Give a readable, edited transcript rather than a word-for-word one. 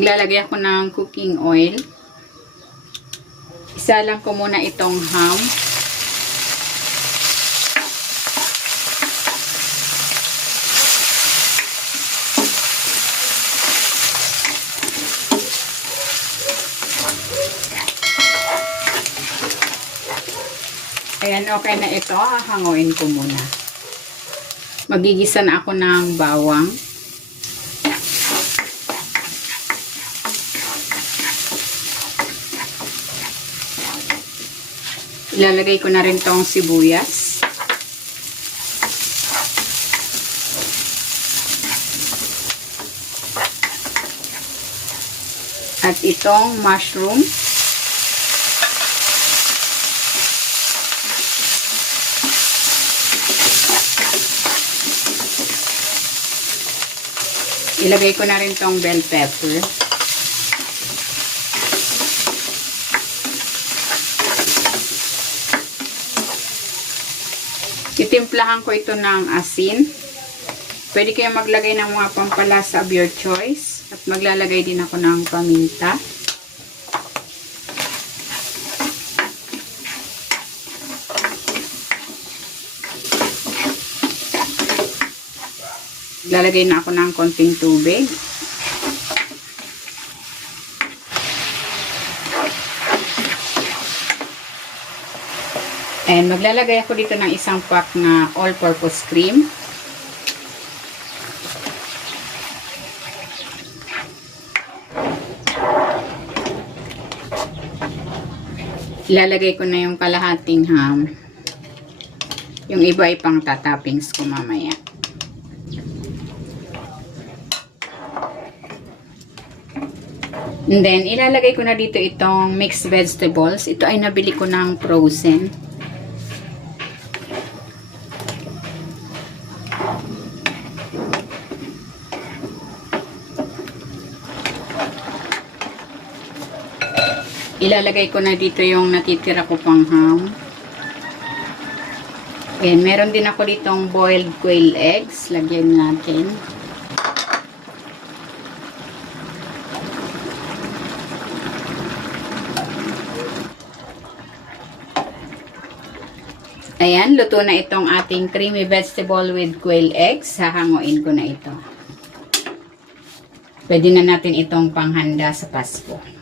Maglalagay ako ng cooking oil. Isa lang ko muna itong ham. Ayan, okay na ito. Hahanguin ko muna. Magigisa na ako ng bawang. Ilalagay ko na rin tong sibuyas. At itong mushroom. Ilagay ko na rin tong bell pepper. Titimplahan ko ito ng asin. Pwede kayong maglagay ng mga pampalasa of your choice. At maglalagay din ako ng paminta. Lalagay na ako ng konting tubig. And maglalagay ako dito ng isang pack na all-purpose cream. Ilalagay ko na yung kalahating ham. Yung iba ay pang tatoppings ko mamaya. And then, ilalagay ko na dito itong mixed vegetables. Ito ay nabili ko ng frozen. Ilalagay ko na dito yung natitira ko pang ham. Ayan, meron din ako ditong boiled quail eggs. Lagyan natin. Ayan, luto na itong ating creamy vegetable with quail eggs. Hahanguin ko na ito. Pwede na natin itong panghanda sa Pasko.